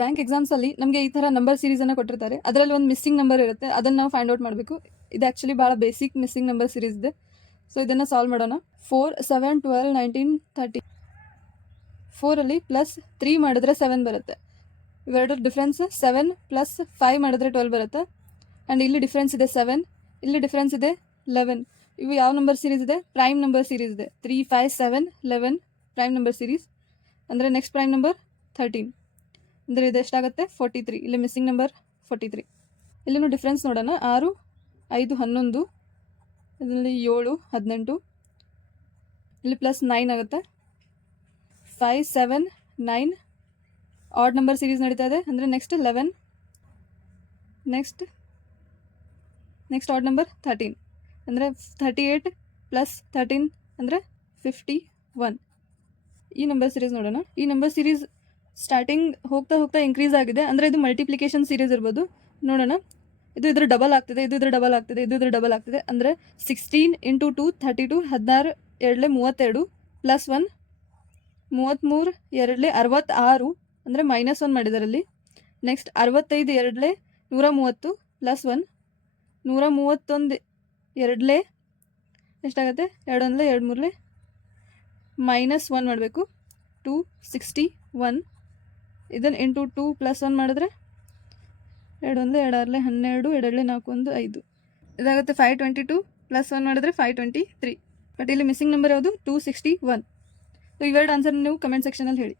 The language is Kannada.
ಬ್ಯಾಂಕ್ ಎಕ್ಸಾಮ್ಸಲ್ಲಿ ನಮಗೆ ಈ ಥರ ನಂಬರ್ ಸೀರೀಸನ್ನು ಕೊಟ್ಟಿರ್ತಾರೆ. ಅದರಲ್ಲಿ ಒಂದು ಮಿಸ್ಸಿಂಗ್ ನಂಬರ್ ಇರುತ್ತೆ, ಅದನ್ನು ನಾವು ಫೈಂಡ್ ಔಟ್ ಮಾಡಬೇಕು. ಇದು ಆ್ಯಕ್ಚುಲಿ ಭಾಳ ಬೇಸಿಕ್ ಮಿಸ್ಸಿಂಗ್ ನಂಬರ್ ಸೀರೀಸ್ ಇದೆ. ಸೊ ಇದನ್ನು ಸಾಲ್ವ್ ಮಾಡೋಣ. 4, 7, 12, 19, 30. 4ಅಲ್ಲಿ +3 ಮಾಡಿದ್ರೆ 7 ಬರುತ್ತೆ. ಇವೆರಡರ ಡಿಫ್ರೆನ್ಸ್ 7 + 5 ಮಾಡಿದ್ರೆ 12 ಬರುತ್ತೆ. ಆ್ಯಂಡ್ ಇಲ್ಲಿ ಡಿಫ್ರೆನ್ಸ್ ಇದೆ 7, ಇಲ್ಲಿ ಡಿಫ್ರೆನ್ಸ್ ಇದೆ 11. ಇವು ಯಾವ ನಂಬರ್ ಸೀರೀಸ್ ಇದೆ? ಪ್ರೈಮ್ ನಂಬರ್ ಸೀರೀಸ್ ಇದೆ. 3, 5, 7, 11 ಪ್ರೈಮ್ ನಂಬರ್ ಸೀರೀಸ್. ಅಂದರೆ ನೆಕ್ಸ್ಟ್ ಪ್ರೈಮ್ ನಂಬರ್ 13. ಅಂದರೆ ಇದು ಎಷ್ಟಾಗುತ್ತೆ? 43. ಇಲ್ಲಿ ಮಿಸ್ಸಿಂಗ್ ನಂಬರ್ 43. ಇಲ್ಲಿನೂ ಡಿಫ್ರೆನ್ಸ್ ನೋಡೋಣ. 6, 5, 11, ಇದರಲ್ಲಿ 7, 18, ಇಲ್ಲಿ +9 ಆಗುತ್ತೆ. 5, 7, 9 ಆಡ್ ನಂಬರ್ ಸೀರೀಸ್ ನಡೀತಾ ಇದೆ. ಅಂದರೆ ನೆಕ್ಸ್ಟ್ 11, ನೆಕ್ಸ್ಟ್ ಆಡ್ ನಂಬರ್ 13. ಅಂದರೆ 38 + 13 ಅಂದರೆ 51. ಈ ನಂಬರ್ ಸೀರೀಸ್ ನೋಡೋಣ. ಈ ನಂಬರ್ ಸೀರೀಸ್ ಸ್ಟಾರ್ಟಿಂಗ್ ಹೋಗ್ತಾ ಹೋಗ್ತಾ ಇಂಕ್ರೀಸ್ ಆಗಿದೆ. ಅಂದರೆ ಇದು ಮಲ್ಟಿಪ್ಲಿಕೇಶನ್ ಸೀರೀಸ್ ಇರ್ಬೋದು. ನೋಡೋಣ. ಇದು ಇದ್ರ ಡಬಲ್ ಆಗ್ತಿದೆ, ಇದು ಇದ್ರ ಡಬಲ್ ಆಗ್ತಿದೆ, ಇದು ಇದ್ರ ಡಬಲ್ ಆಗ್ತಿದೆ. ಅಂದರೆ 16 × 2 32, 16 2 32 +1 33 2 66. ಅಂದರೆ -1 ಮಾಡಿದಾರಲ್ಲಿ. ನೆಕ್ಸ್ಟ್ 65 2 130 +1 131 2 ಎಷ್ಟಾಗುತ್ತೆ? 2 1 2 3 -1 ಮಾಡಬೇಕು. 261. ಇದನ್ನು ಇಂಟು 2 + 1 ಮಾಡಿದ್ರೆ 2 1 2 6 12 2 4 1 5 ಇದಾಗುತ್ತೆ. 522 + 1 ಮಾಡಿದ್ರೆ 523. ಬಟ್ ಇಲ್ಲಿ ಮಿಸ್ಸಿಂಗ್ ನಂಬರ್ ಯಾವುದು? 261. ಸೊ ಇವೆರಡು ಆನ್ಸರ್ ನೀವು ಕಮೆಂಟ್ ಸೆಕ್ಷನಲ್ಲಿ ಹೇಳಿ.